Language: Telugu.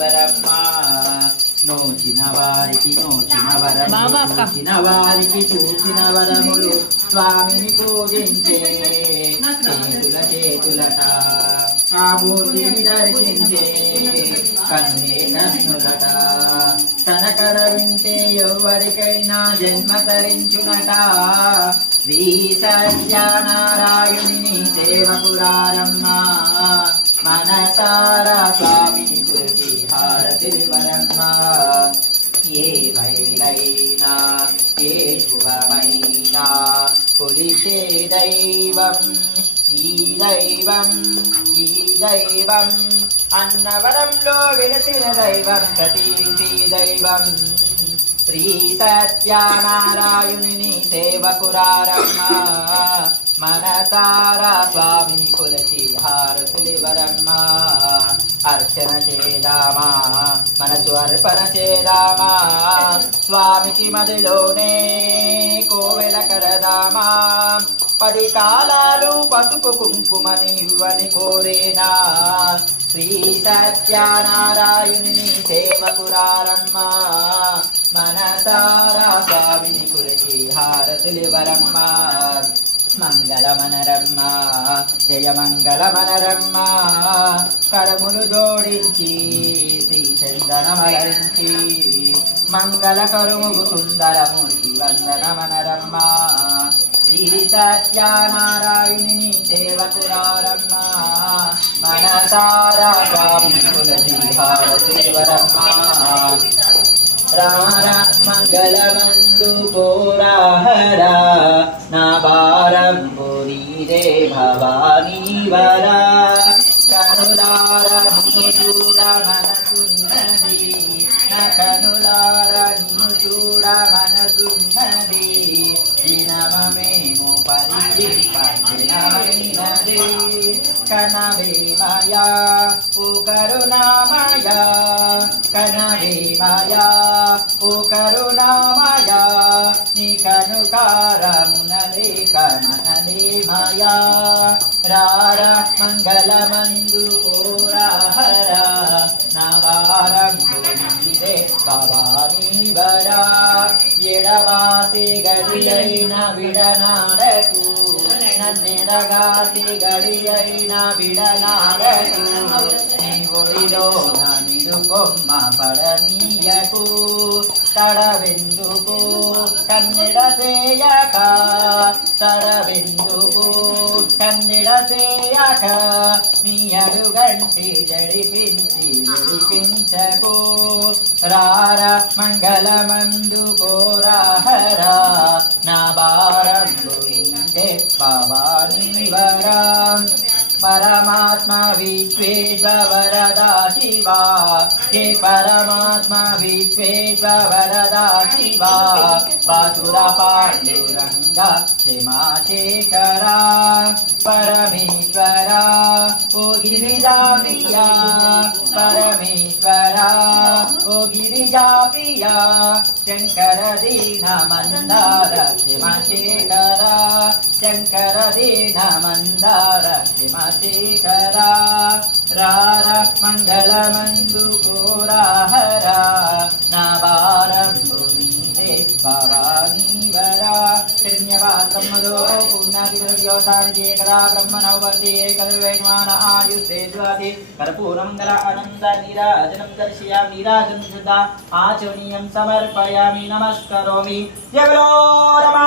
వరమ్మ నోచిన వారికి నోచిన వరములు చూచిన వారికి చూసిన వరములు స్వామిని పూజించే చేతుల చేతులట ఆ మూర్తిని దర్శించే కన్నే కన్నులట తన కర వింటే ఎవరికైనా జన్మ తరించునట శ్రీ సత్యనారాయణుని సేవకురారమ్మ మనసారా స్వామిని కురిసి హారతివరమ్మ ఏ వైరైనా ఏ శుభమైనా కొలిచే దైవం ఈ దైవం ఈ దైవం అన్నవరంలో వెలసిన దైవం ప్రతీతి దైవం శ్రీ సత్యనారాయణుని సేవకురారమ్మ మనసారా స్వామిని కొలచి హారతులివరమ్మ అర్చన చేదామా మనసు అర్పణ చేదామా స్వామికి మదిలోనే కోవెల కడదామా 10 కాలాలు పసుపు కుంకుమని ఇవ్వని కోరేనా శ్రీ సత్యనారాయణుని సేవకురారమ్మ మనసారా స్వామిని కురిచి హారతులివరమ్మ మంగళమనరమ్మ జయ మంగళమనరమ్మ కరములు జోడించి శ్రీ చందనమలరించి మంగళ కరుముగు సుందరమూర్తి వందనమనరమ్మ శ్రీ సత్యనారాయణుని సేవకురారమ్మ మనసారా స్వామి కులసి హారతివరమ్మ రారా మంగళమందు కోరాహరా నా భారంబు నీరే భవానీ వరా కనులార నిన్ను చూడ మనసున్నది నా కనులార నిన్ను చూడ మనసున్నది దినమేమో పరిచినమైనది కనవే మాయా ఓ కరుణామయా కనవే మాయా ఓ కరుణామయా నీ కనుకారమునలే కననే మాయా రార మంగళమందు కోరాహరా నా వారంబు నీదే భవానీ వరా ఎడవాసి గడియైన విడనాడకు నన్నెడగాసి గడియైన విడనాడకు నీ ఒడిలో నిడు కొమ్మ పడనీయకు తడవెందుకు కన్నెడ చేయక తడవెందుకు కన్నెడ చేయక నీ అడుగంటి జడిపించకు రార మంగళమందు కోరాహరా నా భారంబు నీదే భవానీ వరా परमात्मा विश्वेश्वरदा शिवा हे परमात्मा विश्वेश्वरदा शिवा बासुरा पांडुरंगा हेमाशेखरा परमेश्वरा ओ गिरिजा प्रिया परमेश्वरा ओ गिरिजा प्रिया शंकर दीन मंदार हेमाशेखरा शंकर दीन मंदार हेमाशेखरा रार मंगलमंदु कोराहरा ना भारंबु नीदे भवानी वरा हिरण्यवासम्मदो पुण्यादिव्योसानिकेकदा ब्रह्मणौवर्ति एकर्वैमान आयुषेष्वति कर्पूरमङ्गल आनन्द नीराजनं दर्शयामि नीराजनं शुद्धा आचमनीयं समर्पयामि नमस्करोमि जय बोलो रमा